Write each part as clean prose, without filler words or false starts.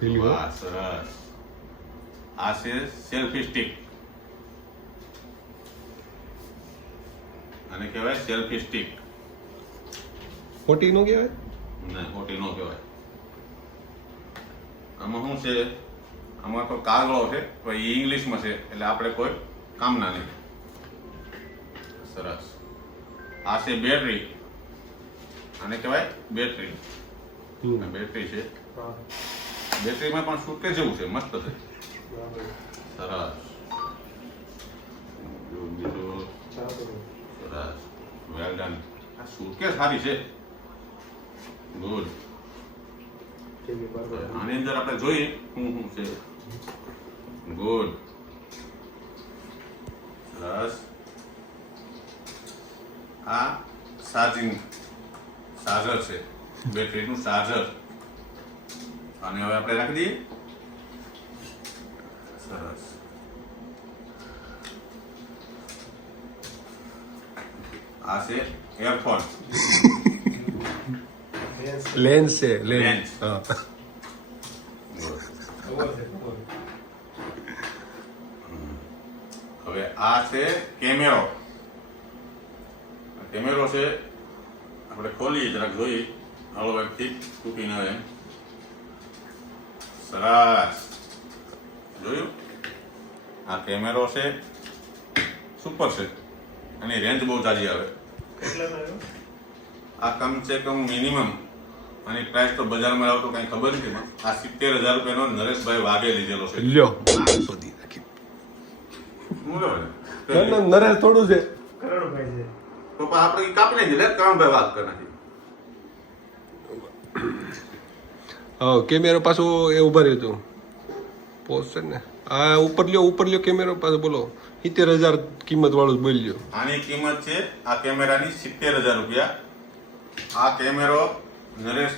વાહ સરસ. આ છે સેલ્ફી સ્ટિક, આને કહેવાય સેલ્ફી સ્ટિક. ખોટી નો કહેવાય? ના, ખોટી નો કહેવાય. આમાં શું છે, આમાં તો કાગળો છે તો એ ઇંગ્લિશમાં છે એટલે આપણે કોઈ કામના નહીં. સરસ. આ છે બેટરી, આને કહેવાય બેટરી. બેટરી છે, બેટરીમાં પણ સુટકેસ જેવું છે, મસ્ત છે. સરસ. બીજું સરસ, વેલ ડન. આ સુટકેસ સારી છે, ગુડ. આની અંદર આપણે જોઈએ શું છે. ગુડ, સરસ. આ ચાર્જર છે, બેટરીનું ચાર્જર. અને હવે આપણે રાખી દઈએ. સરસ. આ છે એરફોન, લેન્સ છે, લેન્સ. લેન્સ. હા. હવે આ છે કેમેરો. કેમેરો છે, આપણે ખોલીએ જરાક જોઈએ, હળવેથી તૂટી ન એમ. સરસ, જોયું? આ કેમેરો છે, સુપર છે. એની રેન્જ બહુ સારી આવે. આ કમ સે કમ મિનિમમ આની પ્રાઇસ તો બજારમાં આવતો કઈ ખબર નથી. આ 70,000 રૂપિયાનો નરેશભાઈ વાગે લીધેલો છે. લ્યો શોધી નાખી. શું લેવાય? નરેશ થોડું છે. તો પણ આપણે ઈ કાપી નહીં લે, કરણભાઈ વાત કરી નાખી. હા, કેમેરો પાછો એ ઉભા રહ્યો તું પોસ્ટ છે ને. આ ઉપર લ્યો કેમેરો પાછો બોલો 70,000 કિંમત વાળું જ બોલ્યો. આની કિંમત છે આ કેમેરાની 70,000 રૂપિયા. આ કેમેરો નરેશ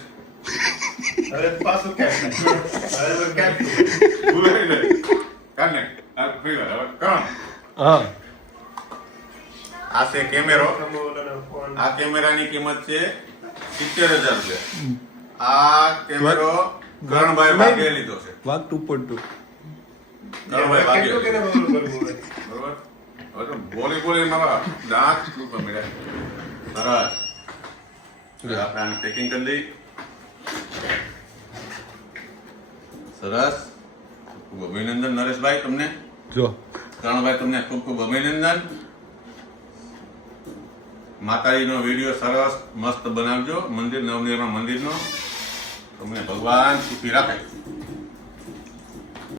હા, આ છે કેમેરો. આ કેમેરાની કિંમત છે 70,000 રૂપિયા. આ કેમેરો કરણભાઈ ભાગે લીધો છે. વાગતું પડતું. કરણભાઈ ભાગે લીધો. બરોબર. હવે તો બોલી મારા દાંત ઉપર મળ્યા. સરસ. આપણે આને પેકિંગ કરી દઈએ. સરસ. ખૂબ અભિનંદન નરેશભાઈ તમને. જો કરણભાઈ તમને ખૂબ ખૂબ અભિનંદન. માતાજીનો વિડીયો સરસ મસ્ત બનાવજો. મંદિર નવનિર્માણ મંદિરનો. તમને ભગવાન સુખી રાખે.